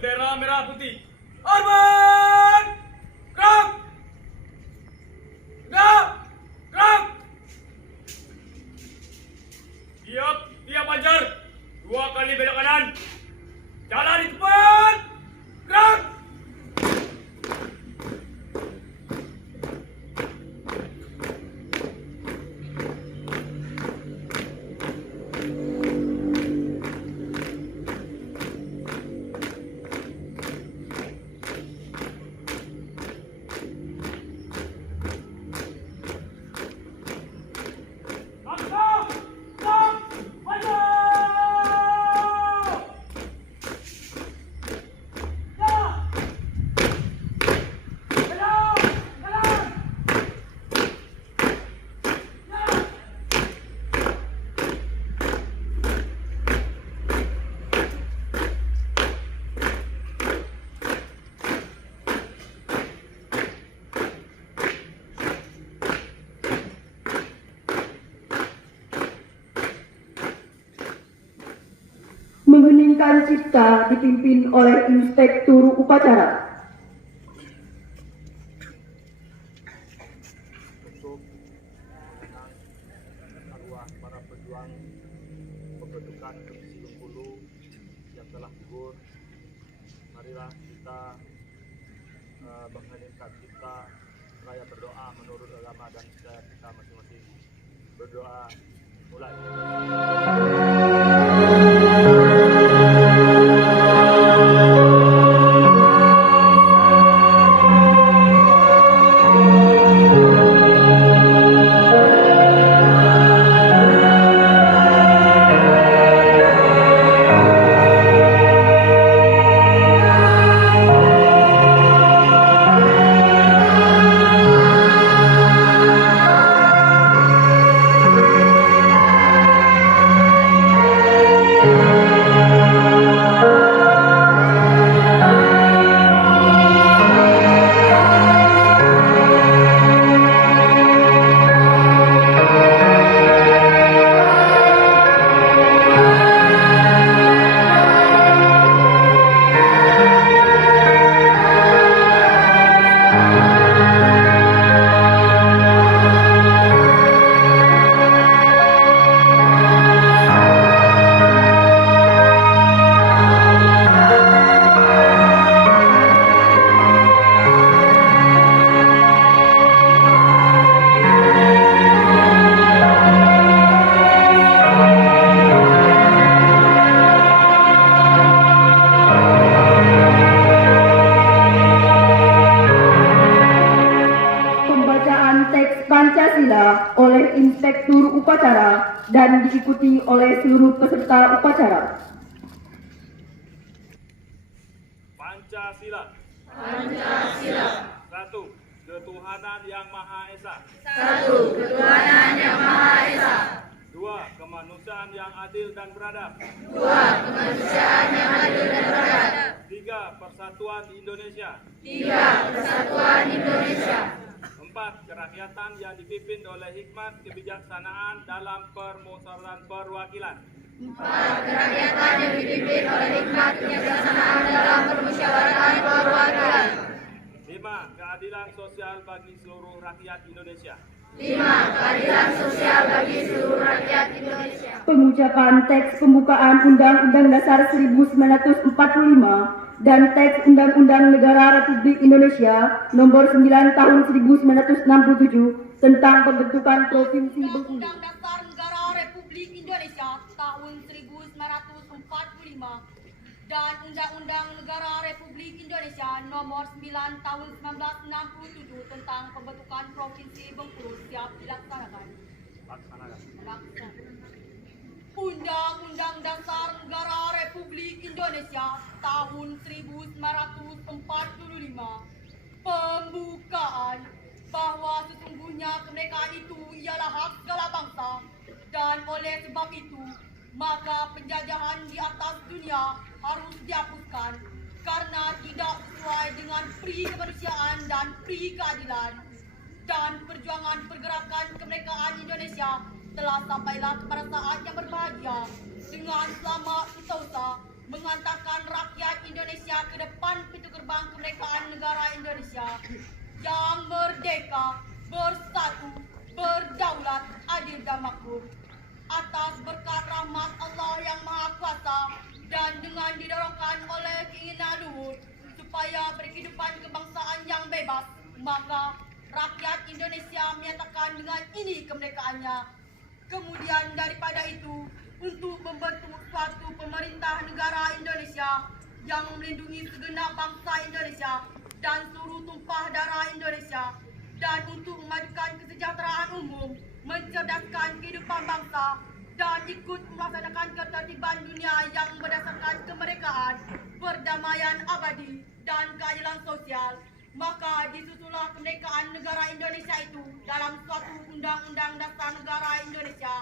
bendera merah putih. Arman! Gerak! Gerak! Gerak! Tiap ajar. 2 kali belok kanan. Jalan di depan. Gerak! Mengheningkan cipta dipimpin oleh Inspektur Upacara. Untuk arwah para pejuang pembentukan Komisi Bengkulu yang telah gugur, marilah kita mengheningkan cipta seraya berdoa menurut agama dan istiadat kita masing-masing. Berdoa mulai. Pancasila oleh Inspektur Upacara dan diikuti oleh seluruh peserta upacara. Pancasila. Pancasila. 1. Ketuhanan Yang Maha Esa. 1. Ketuhanan Yang Maha Esa. 2. Kemanusiaan yang adil dan beradab. 2. Kemanusiaan yang adil dan beradab. 3. Persatuan Indonesia. 3. Persatuan Indonesia. 4. Kerakyatan yang dipimpin oleh hikmat kebijaksanaan dalam permusyawaratan perwakilan. 4. Kerakyatan yang dipimpin oleh hikmat kebijaksanaan dalam permusyawaratan perwakilan. 5. Keadilan sosial bagi seluruh rakyat Indonesia. 5. Keadilan sosial bagi seluruh rakyat Indonesia. Pengucapan teks pembukaan Undang-Undang Dasar 1945 dan teks Undang-Undang Negara Republik Indonesia Nomor 9 Tahun 1967 tentang pembentukan Provinsi Bengkulu. Undang-Undang Dasar Negara Republik Indonesia tahun 1945 dan Undang-Undang Negara Republik Indonesia Nomor 9 Tahun 1967 tentang pembentukan Provinsi Bengkulu siap dilaksanakan. Undang-Undang Dasar Negara Republik Indonesia tahun 1945 pembukaan bahwa sesungguhnya kemerdekaan itu ialah hak segala bangsa dan oleh sebab itu maka penjajahan di atas dunia harus dihapuskan karena tidak sesuai dengan pri kemanusiaan dan pri keadilan, dan perjuangan pergerakan kemerdekaan Indonesia telah sampailah kepada saat yang berbahagia dengan selamat sentosa mengantarkan rakyat Indonesia ke depan pintu gerbang kemerdekaan negara Indonesia yang merdeka, bersatu, berdaulat, adil dan makmur. Atas berkat rahmat Allah yang Maha Kuasa dan dengan didorongkan oleh keinginan luhur supaya berkehidupan kebangsaan yang bebas, maka rakyat Indonesia menyatakan dengan ini kemerdekaannya. Kemudian daripada itu, untuk membentuk suatu pemerintah negara Indonesia yang melindungi segenap bangsa Indonesia dan seluruh tumpah darah Indonesia, dan untuk memajukan kesejahteraan umum, mencerdaskan kehidupan bangsa, dan ikut melaksanakan ketertiban dunia yang berdasarkan kemerdekaan, perdamaian abadi, dan keadilan sosial, maka disusunlah kemerdekaan negara Indonesia itu dalam suatu undang-undang dasar negara Indonesia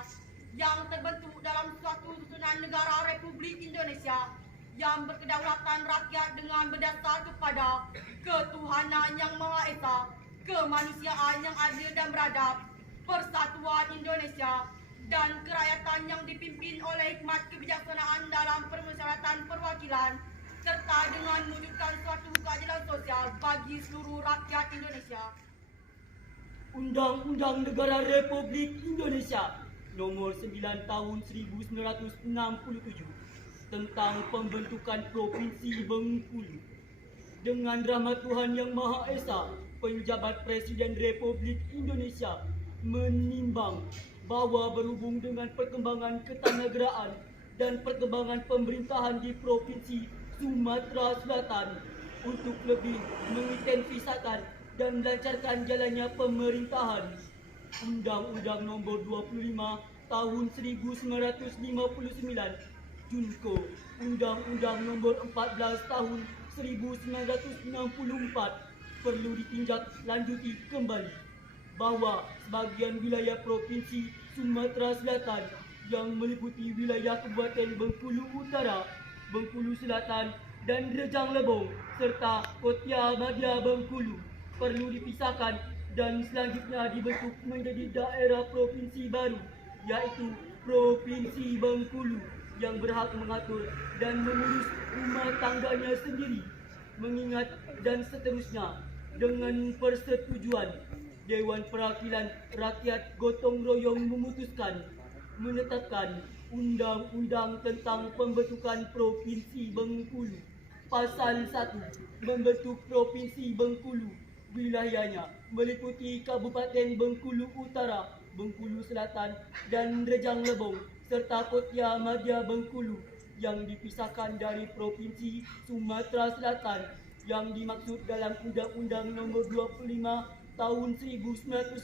yang terbentuk dalam suatu susunan negara Republik Indonesia yang berkedaulatan rakyat dengan berdasar kepada ketuhanan yang Maha Esa, kemanusiaan yang adil dan beradab, persatuan Indonesia, dan kerakyatan yang dipimpin oleh hikmat kebijaksanaan dalam permusyawaratan perwakilan, serta dengan mewujudkan suatu keadilan sosial bagi seluruh rakyat Indonesia. Undang-Undang Negara Republik Indonesia Nomor 9 Tahun 1967 tentang pembentukan Provinsi Bengkulu. Dengan rahmat Tuhan Yang Maha Esa, penjabat Presiden Republik Indonesia menimbang bahwa berhubung dengan perkembangan ketatanegaraan dan perkembangan pemerintahan di Provinsi Sumatera Selatan untuk lebih mengintensifikan dan melancarkan jalannya pemerintahan, Undang-Undang Nomor 25 Tahun 1959 Junko, Undang-Undang Nomor 14 Tahun 1964 perlu ditindaklanjuti kembali bahwa sebagian wilayah Provinsi Sumatera Selatan yang meliputi wilayah Kabupaten Bengkulu Utara, Bengkulu Selatan dan Rejang Lebong serta Kotia Madya Bengkulu perlu dipisahkan dan selanjutnya dibentuk menjadi daerah provinsi baru, yaitu Provinsi Bengkulu yang berhak mengatur dan mengurus rumah tangganya sendiri, mengingat dan seterusnya dengan persetujuan Dewan Perwakilan Rakyat gotong royong memutuskan menetapkan Undang-Undang tentang pembentukan Provinsi Bengkulu. Pasal 1 membentuk Provinsi Bengkulu. Wilayahnya meliputi Kabupaten Bengkulu Utara, Bengkulu Selatan dan Rejang Lebong serta Kotia Madya Bengkulu yang dipisahkan dari Provinsi Sumatera Selatan yang dimaksud dalam Undang-Undang Nomor 25 Tahun 1959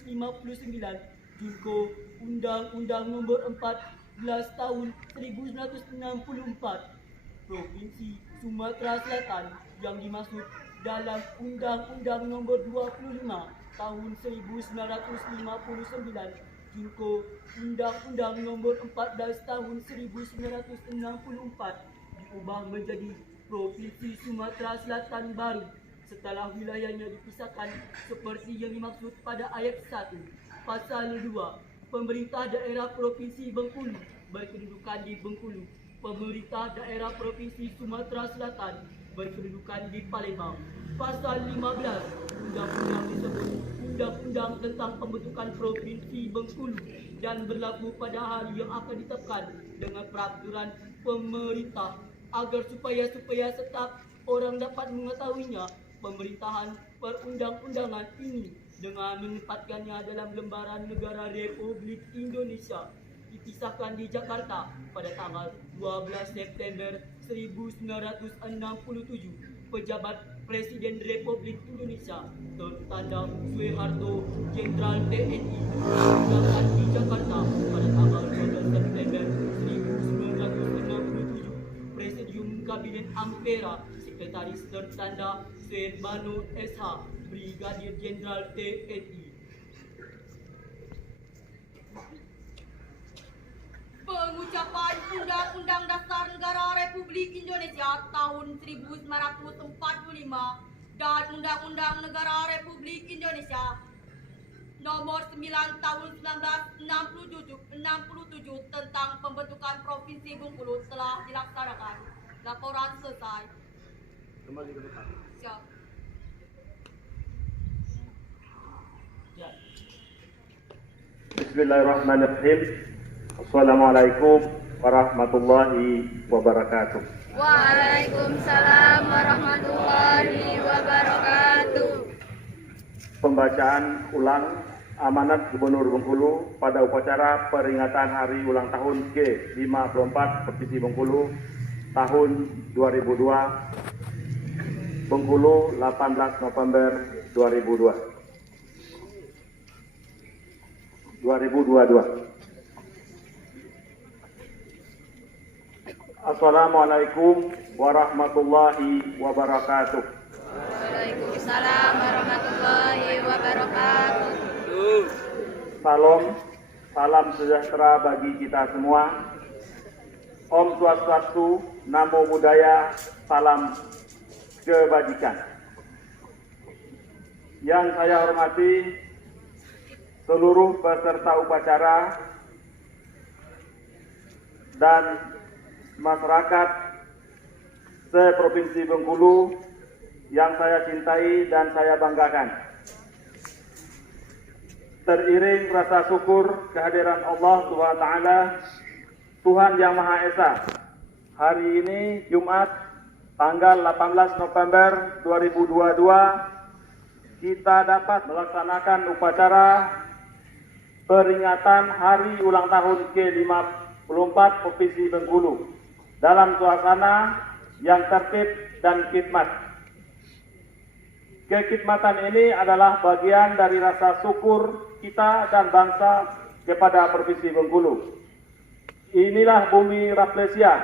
Junko, Undang-Undang Nomor 14 Tahun 1964. Provinsi Sumatera Selatan yang dimaksud dalam Undang-Undang Nomor 25 Tahun 1959 Junko, Undang-Undang Nomor 14 Tahun 1964 diubah menjadi Provinsi Sumatera Selatan baru setelah wilayahnya dipisahkan seperti yang dimaksud pada ayat 1. Pasal 2. Pemerintah daerah Provinsi Bengkulu berkedudukan di Bengkulu. Pemerintah daerah Provinsi Sumatera Selatan berkedudukan di Palembang. Pasal 15. Undang-undang disebut Undang-Undang tentang pembentukan Provinsi Bengkulu dan berlaku pada hari yang akan ditetapkan dengan peraturan pemerintah agar supaya setiap orang dapat mengetahuinya. Pemerintahan perundang-undangan ini dengan menempatkannya dalam lembaran negara Republik Indonesia dipisahkan di Jakarta pada tanggal 12 September 1967. Pejabat Presiden Republik Indonesia tertanda Soeharto Jenderal TNI diundangkan di Jakarta pada tanggal 12 September 1967. Presidium Kabinet Ampera Sekretaris tertanda Surbano SH Brigadier Jenderal TNI. Pengucapan Undang-Undang Dasar Negara Republik Indonesia tahun 1945 dan Undang-Undang Negara Republik Indonesia Nomor 9 Tahun 1967 tentang pembentukan Provinsi Bengkulu telah dilaksanakan. Laporan selesai. Kembali ke depan. Siap. Bismillahirrahmanirrahim. Assalamualaikum warahmatullahi wabarakatuh. Waalaikumsalam warahmatullahi wabarakatuh. Pembacaan ulang amanat Gubernur Bengkulu pada upacara peringatan Hari Ulang Tahun ke-54 Provinsi Bengkulu tahun 2002, Bengkulu 18 November 2022. Assalamualaikum warahmatullahi wabarakatuh. Waalaikumsalam warahmatullahi wabarakatuh. Salam sejahtera bagi kita semua. Om Swastiastu, Namo Buddhaya, salam kebajikan. Yang saya hormati seluruh peserta upacara dan masyarakat se-Provinsi Bengkulu yang saya cintai dan saya banggakan. Teriring rasa syukur kehadiran Allah SWT, Tuhan Yang Maha Esa, hari ini Jumat tanggal 18 November 2022 kita dapat melaksanakan upacara peringatan Hari Ulang Tahun ke-54 Provinsi Bengkulu dalam suasana yang tertib dan khidmat. Kekhidmatan ini adalah bagian dari rasa syukur kita dan bangsa kepada Provinsi Bengkulu. Inilah bumi Rafflesia,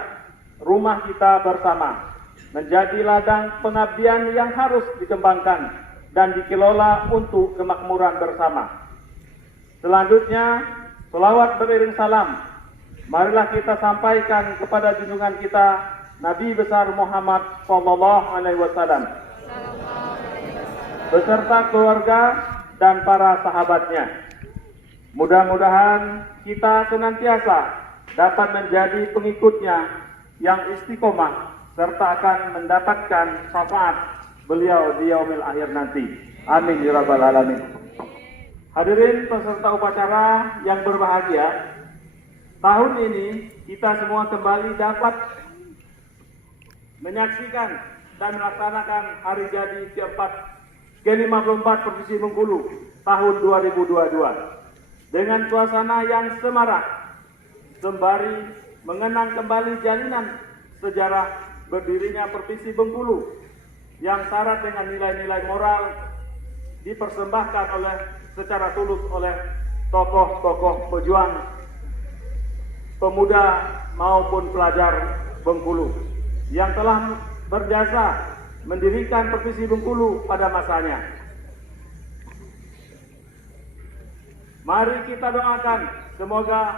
rumah kita bersama, menjadi ladang pengabdian yang harus dikembangkan dan dikelola untuk kemakmuran bersama. Selanjutnya, selawat beriring salam, marilah kita sampaikan kepada junjungan kita Nabi besar Muhammad SAW beserta keluarga dan para sahabatnya. Mudah-mudahan kita senantiasa dapat menjadi pengikutnya yang istiqomah serta akan mendapatkan syafaat beliau di yaumil akhir nanti. Amin ya rabbal alamin. Hadirin peserta upacara yang berbahagia, tahun ini kita semua kembali dapat menyaksikan dan melaksanakan hari jadi ke-54 Provinsi Bengkulu tahun 2022 dengan suasana yang semarak, sembari mengenang kembali jalinan sejarah berdirinya Provinsi Bengkulu yang syarat dengan nilai-nilai moral dipersembahkan secara tulus oleh tokoh-tokoh pejuang pemuda maupun pelajar Bengkulu yang telah berjasa mendirikan Provinsi Bengkulu pada masanya. Mari kita doakan semoga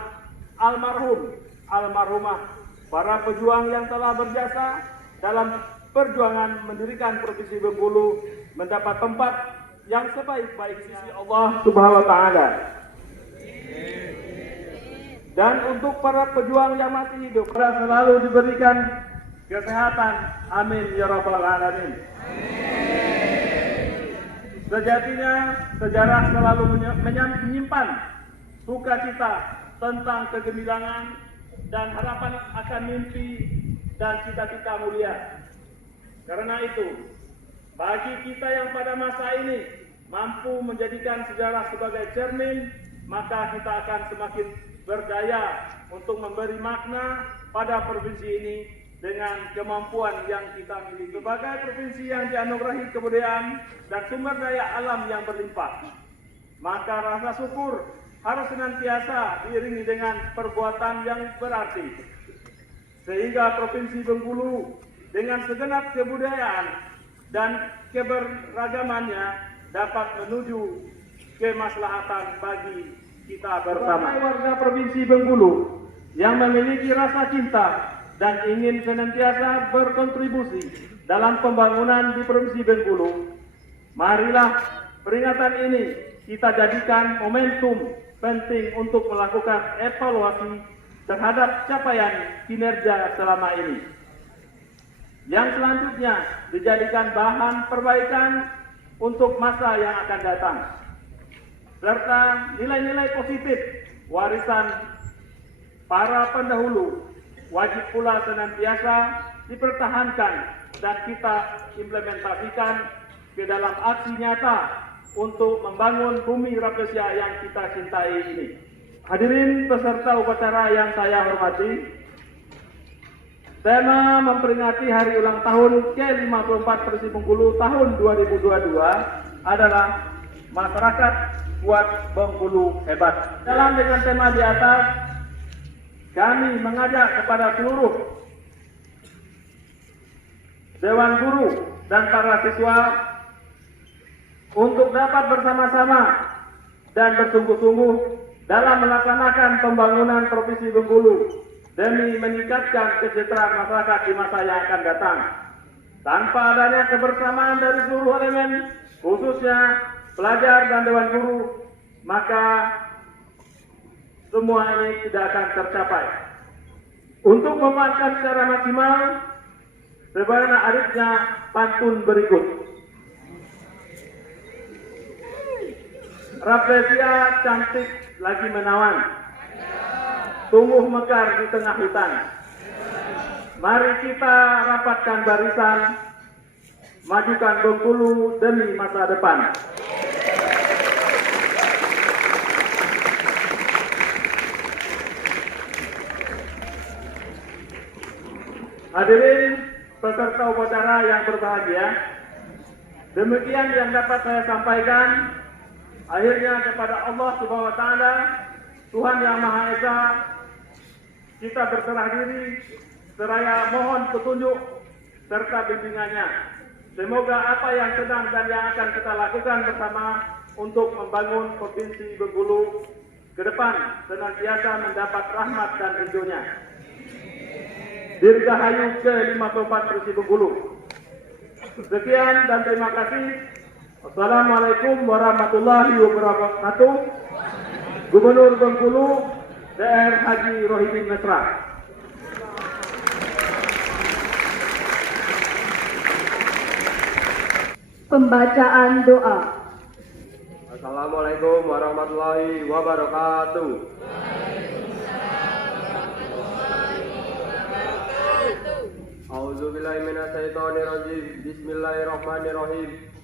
almarhumah para pejuang yang telah berjasa dalam perjuangan mendirikan Provinsi Bengkulu mendapat tempat yang sebaik-baik sisi Allah Subhanahu wa taala. Dan untuk para pejuang yang masih hidup, selalu diberikan kesehatan. Amin ya rabbal alamin. Sejatinya sejarah selalu menyimpan sukacita tentang kegemilangan dan harapan akan mimpi dan cita-cita mulia. Karena itu, bagi kita yang pada masa ini mampu menjadikan sejarah sebagai cermin, maka kita akan semakin berdaya untuk memberi makna pada provinsi ini dengan kemampuan yang kita miliki. Sebagai provinsi yang dianugerahi kebudayaan dan sumber daya alam yang berlimpah, maka rasa syukur harus senantiasa diiringi dengan perbuatan yang berarti, sehingga Provinsi Bengkulu dengan segenap kebudayaan dan keberagamannya dapat menuju kemaslahatan bagi kita bersama. Warga Provinsi Bengkulu yang memiliki rasa cinta dan ingin senantiasa berkontribusi dalam pembangunan di Provinsi Bengkulu, marilah peringatan ini kita jadikan momentum penting untuk melakukan evaluasi terhadap capaian kinerja selama ini. yang selanjutnya dijadikan bahan perbaikan untuk masa yang akan datang, serta nilai-nilai positif warisan para pendahulu wajib pula senantiasa dipertahankan dan kita implementasikan ke dalam aksi nyata untuk membangun bumi Rafflesia yang kita cintai ini. Hadirin peserta upacara yang saya hormati, tema memperingati hari ulang tahun ke-54 Persib Bengkulu tahun 2022 adalah Masyarakat Kuat Bengkulu Hebat. Dalam dengan tema di atas, kami mengajak kepada seluruh Dewan Guru dan para siswa untuk dapat bersama-sama dan bersungguh-sungguh dalam melaksanakan pembangunan Provinsi Bengkulu demi meningkatkan kesejahteraan masyarakat di masa yang akan datang. Tanpa adanya kebersamaan dari seluruh elemen, khususnya pelajar dan Dewan Guru, maka semua ini tidak akan tercapai. Untuk memanfaatkan secara maksimal, sebagaimana adanya pantun berikut. Rafflesia cantik lagi menawan, tumbuh mekar di tengah hutan. Mari kita rapatkan barisan, majukan Bengkulu demi masa depan. Hadirin peserta upacara yang berbahagia, demikian yang dapat saya sampaikan. Akhirnya kepada Allah Subhanahu wa Ta'ala, Tuhan yang Maha Esa, kita berserah diri seraya mohon petunjuk serta bimbingannya. Semoga apa yang sedang dan yang akan kita lakukan bersama untuk membangun Provinsi Bengkulu ke depan senantiasa mendapat rahmat dan ridhonya. Dirgahayu ke-54 Persib Bengkulu. Sekian dan terima kasih. Assalamualaikum warahmatullahi wabarakatuh. Gubernur Bengkulu, Dr. Haji Rohidin Mesra. Pembacaan doa. Assalamualaikum warahmatullahi wabarakatuh. A'udzubillahi minasyaitonirrajim. Bismillahirrahmanirrahim.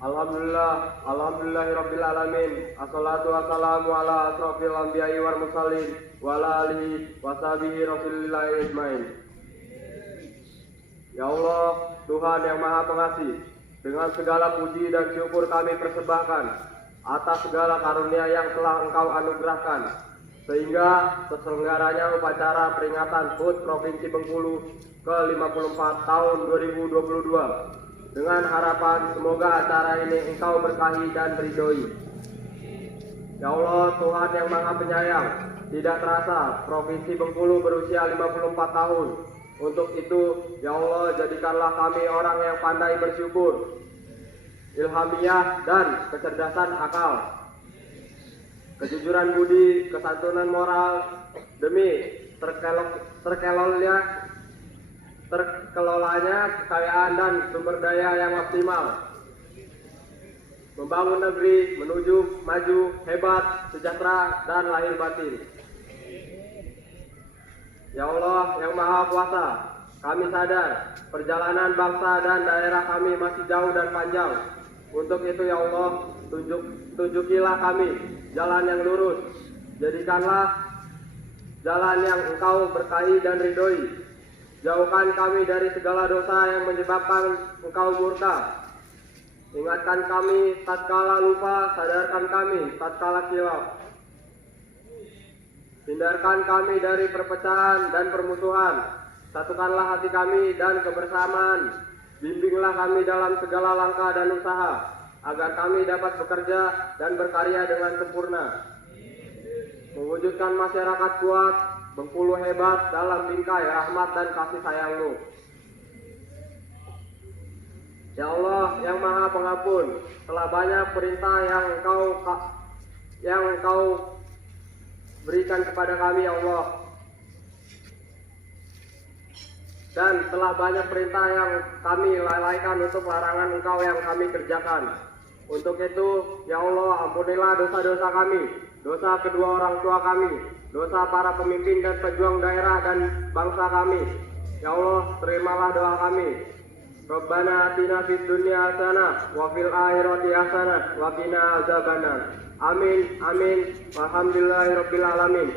Alhamdulillahirabbil alamin. Assalatu wassalamu ala asrofil anbiya'i wal mursalin wa ala alihi washabihi rasulillahi ajmain. Ya Allah, Tuhan yang Maha Pengasih, dengan segala puji dan syukur kami persembahkan atas segala karunia yang telah Engkau anugerahkan, sehingga terselenggaranya upacara peringatan HUT Provinsi Bengkulu ke-54 tahun 2022. Dengan harapan semoga acara ini Engkau berkahi dan ridhoi. Ya Allah, Tuhan yang Maha Penyayang, tidak terasa Provinsi Bengkulu berusia 54 tahun. Untuk itu, ya Allah, jadikanlah kami orang yang pandai bersyukur, ilhamiah dan kecerdasan akal, kejujuran budi, kesantunan moral, demi terkelolanya kekayaan dan sumber daya yang optimal, membangun negeri menuju maju, hebat, sejahtera, dan lahir batin. Ya Allah yang Maha Kuasa, kami sadar perjalanan bangsa dan daerah kami masih jauh dan panjang. Untuk itu ya Allah, tunjukilah kami jalan yang lurus. Jadikanlah jalan yang Engkau berkahi dan ridhoi. Jauhkan kami dari segala dosa yang menyebabkan Engkau murka. Ingatkan kami tatkala lupa, sadarkan kami tatkala kilaf. Hindarkan kami dari perpecahan dan permusuhan. Satukanlah hati kami dan kebersamaan. Bimbinglah kami dalam segala langkah dan usaha, agar kami dapat bekerja dan berkarya dengan sempurna. Mewujudkan masyarakat kuat, Bengkulu hebat dalam bingkai rahmat dan kasih sayang-Mu. Ya Allah yang Maha Pengampun, telah banyak perintah yang Engkau berikan kepada kami ya Allah. dan telah banyak perintah yang kami lalaikan untuk larangan Engkau yang kami kerjakan. Untuk itu, ya Allah, ampunilah dosa-dosa kami, dosa kedua orang tua kami, dosa para pemimpin dan pejuang daerah dan bangsa kami. Ya Allah, terimalah doa kami. Rabbana atina fid dunya hasanah wa fil akhirati hasanah wa qina azabannar. Amin, amin. Walhamdulillahirabbil alamin.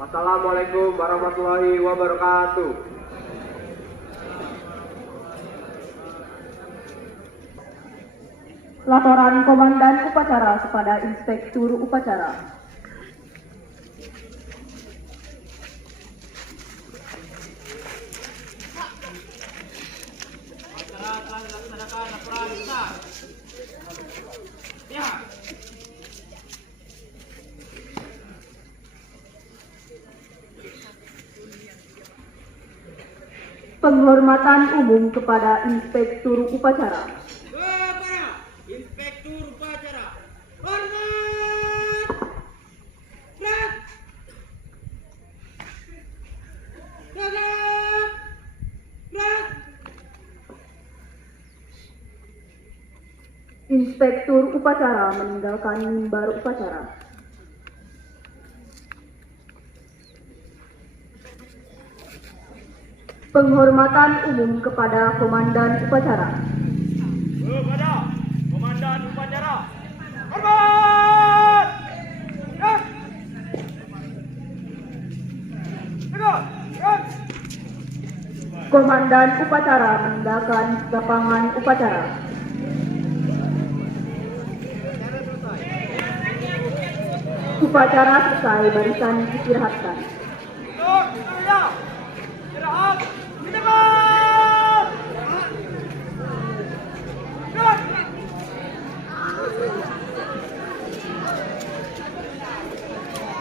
Wassalamualaikum warahmatullahi wabarakatuh. Laporan Komandan Upacara kepada Inspektur Upacara. Acara telah dilaksanakan laporan kita. Ya. Penghormatan umum kepada Inspektur Upacara. Kepada Inspektur Upacara. Hormat! Gerak! Gerak! Gerak! Inspektur Upacara meninggalkan mimbar upacara. Penghormatan umum kepada Komandan Upacara. Kepada Komandan Upacara. Hormat! Gerak! Gerak! Gerak! Komandan Upacara meninggalkan lapangan upacara. Upacara selesai, barisan istirahatkan. Untuk seterusnya.